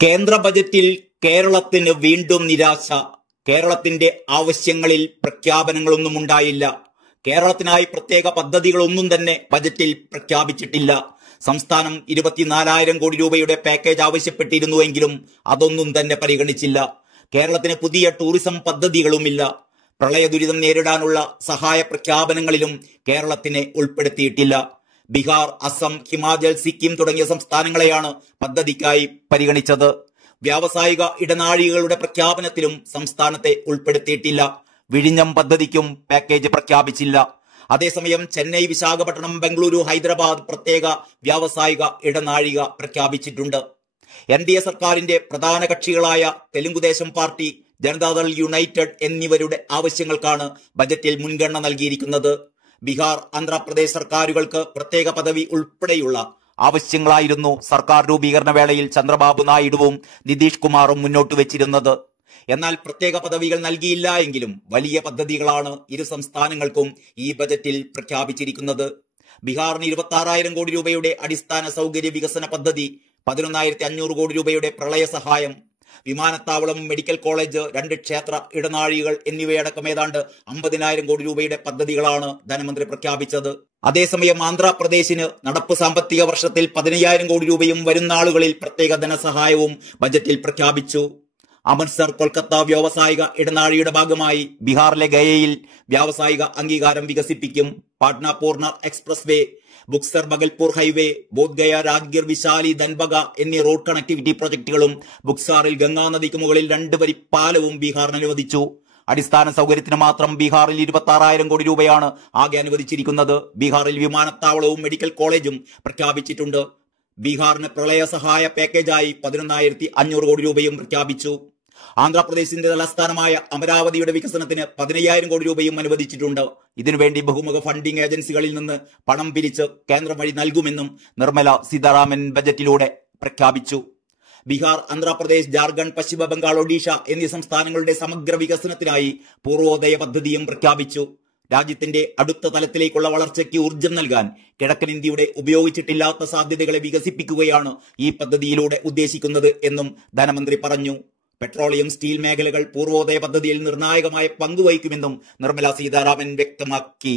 കേന്ദ്ര ബജറ്റിൽ കേരളത്തിന് വീണ്ടും നിരാശ. കേരളത്തിന്റെ ആവശ്യങ്ങളിൽ പ്രഖ്യാപനങ്ങളൊന്നും ഉണ്ടായില്ല. കേരളത്തിനായി പ്രത്യേക പദ്ധതികളൊന്നും തന്നെ ബജറ്റിൽ പ്രഖ്യാപിച്ചിട്ടില്ല. സംസ്ഥാനം 24,000 കോടി രൂപയുടെ പാക്കേജ് ആവശ്യപ്പെട്ടിരുന്നുവെങ്കിലും അതൊന്നും തന്നെ പരിഗണിച്ചില്ല. കേരളത്തിന് പുതിയ ടൂറിസം പദ്ധതികളുമില്ല. പ്രളയ ദുരിതം നേരിടാനുള്ള സഹായ പ്രഖ്യാപനങ്ങളിലും കേരളത്തിനെ ഉൾപ്പെടുത്തിയിട്ടില്ല. ബീഹാർ, അസം, ഹിമാചൽ, സിക്കിം തുടങ്ങിയ സംസ്ഥാനങ്ങളെയാണ് പദ്ധതിക്കായി പരിഗണിച്ചത്. വ്യാവസായിക ഇടനാഴികളുടെ പ്രഖ്യാപനത്തിലും സംസ്ഥാനത്തെ ഉൾപ്പെടുത്തിയിട്ടില്ല. വിഴിഞ്ഞം പദ്ധതിക്കും പാക്കേജ് പ്രഖ്യാപിച്ചില്ല. അതേസമയം ചെന്നൈ, വിശാഖപട്ടണം, ബംഗളൂരു, ഹൈദരാബാദ് പ്രത്യേക വ്യാവസായിക ഇടനാഴിക പ്രഖ്യാപിച്ചിട്ടുണ്ട്. NDA സർക്കാരിന്റെ പ്രധാന കക്ഷികളായ തെലുങ്കുദേശം പാർട്ടി, ജനതാദൾ യുണൈറ്റഡ് എന്നിവരുടെ ആവശ്യങ്ങൾക്കാണ് ബജറ്റിൽ മുൻഗണന നൽകിയിരിക്കുന്നത്. ബീഹാർ, ആന്ധ്രാപ്രദേശ് സർക്കാരുകൾക്ക് പ്രത്യേക പദവി ഉൾപ്പെടെയുള്ള ആവശ്യങ്ങളായിരുന്നു സർക്കാർ രൂപീകരണ വേളയിൽ ചന്ദ്രബാബു നായിഡുവും നിതീഷ് കുമാറും മുന്നോട്ട് വെച്ചിരുന്നത്. എന്നാൽ പ്രത്യേക പദവികൾ നൽകിയില്ല എങ്കിലും വലിയ പദ്ധതികളാണ് ഇരു സംസ്ഥാനങ്ങൾക്കും ഈ ബജറ്റിൽ പ്രഖ്യാപിച്ചിരിക്കുന്നത്. ബീഹാറിന് 26,000 കോടി രൂപയുടെ അടിസ്ഥാന സൗകര്യ വികസന പദ്ധതി, 11,500 കോടി രൂപയുടെ പ്രളയ സഹായം, വിമാനത്താവളം, മെഡിക്കൽ കോളേജ്, 2 ക്ഷേത്ര ഇടനാഴികൾ എന്നിവയടക്കം ഏതാണ്ട് 50,000 കോടി രൂപയുടെ പദ്ധതികളാണ് ധനമന്ത്രി പ്രഖ്യാപിച്ചത്. അതേസമയം ആന്ധ്രാപ്രദേശിന് നടപ്പ് സാമ്പത്തിക വർഷത്തിൽ 15,000 കോടി രൂപയും വരും നാളുകളിൽ പ്രത്യേക ധനസഹായവും ബജറ്റിൽ പ്രഖ്യാപിച്ചു. അമൃത്സർ കൊൽക്കത്ത വ്യാവസായിക ഇടനാഴിയുടെ ഭാഗമായി ബീഹാറിലെ ഗയയിൽ വ്യാവസായിക അംഗീകാരം വികസിപ്പിക്കും. Patna Purnea expressway, Buxar Bhagalpur highway, Bodhgaya, Rajgir, Vaishali, Dhanbad എന്നീ റോഡ് കണക്ടിവിറ്റി പ്രൊജക്ടുകളും ബുക്സാറിൽ ഗംഗാ നദിക്ക് മുകളിൽ 2 വരി പാലവും ബീഹാറിന് അനുവദിച്ചു. അടിസ്ഥാന സൗകര്യത്തിന് മാത്രം ബീഹാറിൽ 26,000 കോടി രൂപയാണ് ആകെ അനുവദിച്ചിരിക്കുന്നത്. ബീഹാറിൽ വിമാനത്താവളവും മെഡിക്കൽ കോളേജും പ്രഖ്യാപിച്ചിട്ടുണ്ട്. ബീഹാറിന് പ്രളയ സഹായ പാക്കേജായി 11,500 കോടി രൂപയും പ്രഖ്യാപിച്ചു. ആന്ധ്രാപ്രദേശിന്റെ തലസ്ഥാനമായ അമരാവതിയുടെ വികസനത്തിന് 15,000 കോടി രൂപയും അനുവദിച്ചിട്ടുണ്ട്. ഇതിനുവേണ്ടി ബഹുമുഖ ഫണ്ടിംഗ് ഏജൻസികളിൽ നിന്ന് പണം പിരിച്ച് കേന്ദ്രം വഴി നൽകുമെന്നും നിർമ്മല സീതാരാമൻ ബജറ്റിലൂടെ പ്രഖ്യാപിച്ചു. ബീഹാർ, ആന്ധ്രാപ്രദേശ്, ജാർഖണ്ഡ്, പശ്ചിമ ബംഗാൾ, ഒഡീഷ എന്നീ സംസ്ഥാനങ്ങളുടെ സമഗ്ര വികസനത്തിനായി പൂർവോദയ പദ്ധതിയും പ്രഖ്യാപിച്ചു. രാജ്യത്തിന്റെ അടുത്ത തലത്തിലേക്കുള്ള വളർച്ചയ്ക്ക് ഊർജം നൽകാൻ കിഴക്കൻ ഇന്ത്യയുടെ ഉപയോഗിച്ചിട്ടില്ലാത്ത സാധ്യതകളെ വികസിപ്പിക്കുകയാണ് ഈ പദ്ധതിയിലൂടെ ഉദ്ദേശിക്കുന്നത് എന്നും ധനമന്ത്രി പറഞ്ഞു. പെട്രോളിയം, സ്റ്റീൽ മേഖലകൾ പൂർവോദയ പദ്ധതിയിൽ നിർണായകമായ പങ്കുവഹിക്കുമെന്നും നിർമ്മല സീതാരാമൻ വ്യക്തമാക്കി.